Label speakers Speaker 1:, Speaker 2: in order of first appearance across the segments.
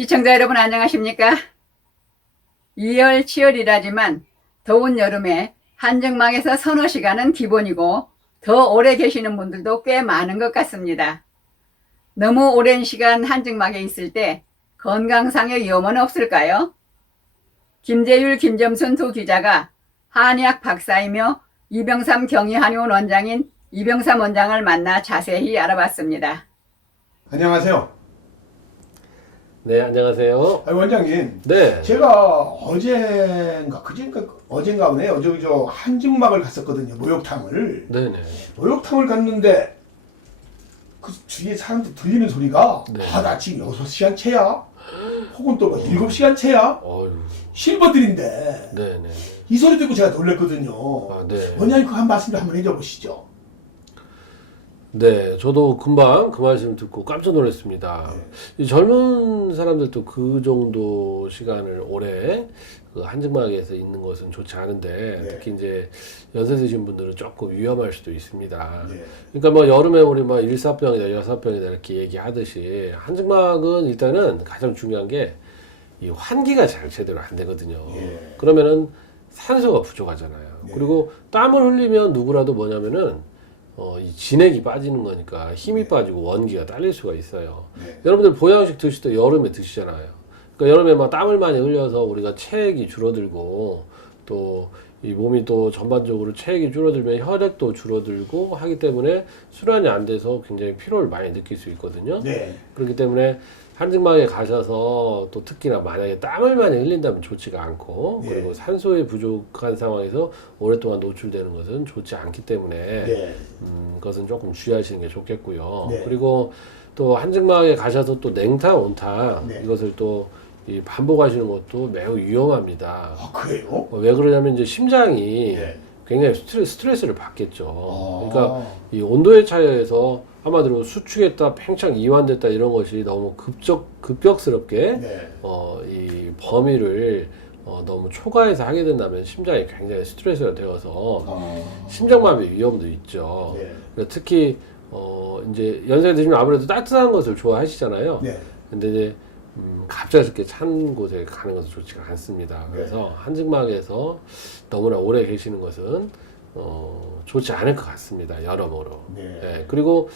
Speaker 1: 시청자 여러분 안녕하십니까? 이열치열이라지만 더운 여름에 한정막에서 서너 시간은 기본이고 더 오래 계시는 분들도 꽤 많은 것 같습니다. 너무 오랜 시간 한정막에 있을 때 건강상의 위험은 없을까요? 김재율, 김점순 두 기자가 한의학 박사이며 이병삼 경희한의원 원장인 이병삼 원장을 만나 자세히 알아봤습니다.
Speaker 2: 안녕하세요.
Speaker 3: 네, 안녕하세요.
Speaker 2: 아니, 원장님,
Speaker 3: 네.
Speaker 2: 제가 어젠가 그젠가 어젠가 보네 어제 저 한증막을 갔었거든요. 목욕탕을
Speaker 3: 네네.
Speaker 2: 목욕탕을 갔는데 그 주위에 사람들 들리는 소리가
Speaker 3: 네.
Speaker 2: 다나 지금 6시간 채야 혹은 또뭐 7시간 채야
Speaker 3: 어유.
Speaker 2: 실버들인데
Speaker 3: 네네.
Speaker 2: 이 소리 듣고 제가 놀랬거든요.
Speaker 3: 아, 네.
Speaker 2: 원장님 그 한 말씀 좀 한번 해줘 보시죠.
Speaker 3: 네, 저도 금방 그 말씀 듣고 깜짝 놀랐습니다.
Speaker 2: 네.
Speaker 3: 이 젊은 사람들도 그 정도 시간을 오래 그 한증막에서 있는 것은 좋지 않은데
Speaker 2: 네.
Speaker 3: 특히 이제 연세 드신 분들은 조금 위험할 수도 있습니다.
Speaker 2: 네.
Speaker 3: 그러니까 뭐 여름에 우리 뭐 일사병이다 여사병이다 이렇게 얘기하듯이 한증막은 일단은 가장 중요한 게 이 환기가 잘 제대로 안 되거든요.
Speaker 2: 예.
Speaker 3: 그러면은 산소가 부족하잖아요.
Speaker 2: 네.
Speaker 3: 그리고 땀을 흘리면 누구라도 뭐냐면은 어, 이 진액이 빠지는 거니까 힘이 빠지고 원기가 딸릴 수가 있어요.
Speaker 2: 네.
Speaker 3: 여러분들 보양식 드실 때 여름에 드시잖아요. 그러니까 여름에 막 땀을 많이 흘려서 우리가 체액이 줄어들고 또 이 몸이 또 전반적으로 체액이 줄어들면 혈액도 줄어들고 하기 때문에 순환이 안 돼서 굉장히 피로를 많이 느낄 수 있거든요.
Speaker 2: 네.
Speaker 3: 그렇기 때문에 한증막에 가셔서 또 특히나 만약에 땀을 많이 흘린다면 좋지가 않고
Speaker 2: 네.
Speaker 3: 그리고 산소에 부족한 상황에서 오랫동안 노출되는 것은 좋지 않기 때문에
Speaker 2: 네.
Speaker 3: 음, 그것은 조금 주의하시는 게 좋겠고요.
Speaker 2: 네.
Speaker 3: 그리고 또 한증막에 가셔서 또 냉탕, 온탕
Speaker 2: 네.
Speaker 3: 이것을 또 이 반복하시는 것도 매우 위험합니다.
Speaker 2: 아 그래요?
Speaker 3: 어, 왜 그러냐면 이제 심장이
Speaker 2: 네.
Speaker 3: 굉장히 스트레스, 스트레스를 받겠죠.
Speaker 2: 아.
Speaker 3: 그러니까 이 온도의 차이에서 한마디로 수축했다, 팽창 이완됐다 이런 것이 너무 급적 급격스럽게
Speaker 2: 네.
Speaker 3: 어, 이 범위를 어, 너무 초과해서 하게 된다면 심장이 굉장히 스트레스가 되어서
Speaker 2: 아.
Speaker 3: 심장마비 위험도 있죠.
Speaker 2: 네.
Speaker 3: 그러니까 특히 어, 이제 연세 드시면 아무래도 따뜻한 것을 좋아하시잖아요.
Speaker 2: 네.
Speaker 3: 근데 이제 음, 갑작스럽게 찬 곳에 가는 것은 좋지가 않습니다. 그래서 한증막에서 너무나 오래 계시는 것은 어, 좋지 않을 것 같습니다. 여러모로.
Speaker 2: 네.
Speaker 3: 예, 그리고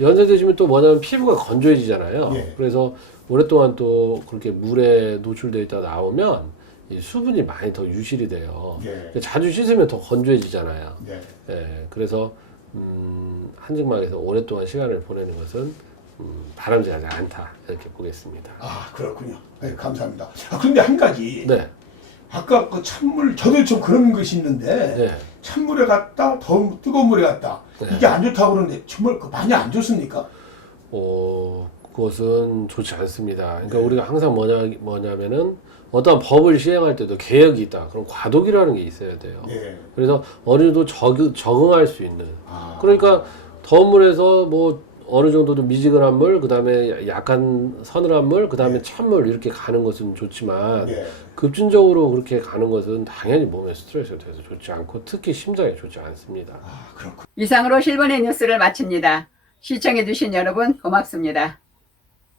Speaker 3: 연세 드시면 또 뭐냐면 피부가 건조해지잖아요.
Speaker 2: 예.
Speaker 3: 그래서 오랫동안 또 그렇게 물에 노출되어 있다 나오면 이 수분이 많이 더 유실이 돼요.
Speaker 2: 네.
Speaker 3: 자주 씻으면 더 건조해지잖아요.
Speaker 2: 네.
Speaker 3: 예, 그래서 음, 한증막에서 오랫동안 시간을 보내는 것은 음, 바람직하지 않다 이렇게 보겠습니다.
Speaker 2: 아 그렇군요. 네, 감사합니다. 아 그런데 한 가지
Speaker 3: 네,
Speaker 2: 아까 그 찬물 저도 좀 그런 것이 있는데
Speaker 3: 네.
Speaker 2: 찬물에 갔다 더 뜨거운 물에 갔다
Speaker 3: 네.
Speaker 2: 이게 안 좋다고 그러는데 정말 그 많이 안 좋습니까?
Speaker 3: 어, 그것은 좋지 않습니다. 그러니까
Speaker 2: 네.
Speaker 3: 우리가 항상 뭐냐, 뭐냐면은 어떤 법을 시행할 때도 계획이 있다. 그럼 과도기라는 게 있어야 돼요.
Speaker 2: 네.
Speaker 3: 그래서 어느 정도 적, 적응할 수 있는.
Speaker 2: 아.
Speaker 3: 그러니까 더운 물에서 뭐 어느 정도 미지근한 물, 그 다음에 약간 서늘한 물, 그 다음에 찬물 이렇게 가는 것은 좋지만
Speaker 2: 네.
Speaker 3: 급진적으로 그렇게 가는 것은 당연히 몸에 스트레스가 돼서 좋지 않고 특히 심장에 좋지 않습니다.
Speaker 2: 아 그렇군.
Speaker 1: 이상으로 실버의 뉴스를 마칩니다. 시청해주신 여러분 고맙습니다.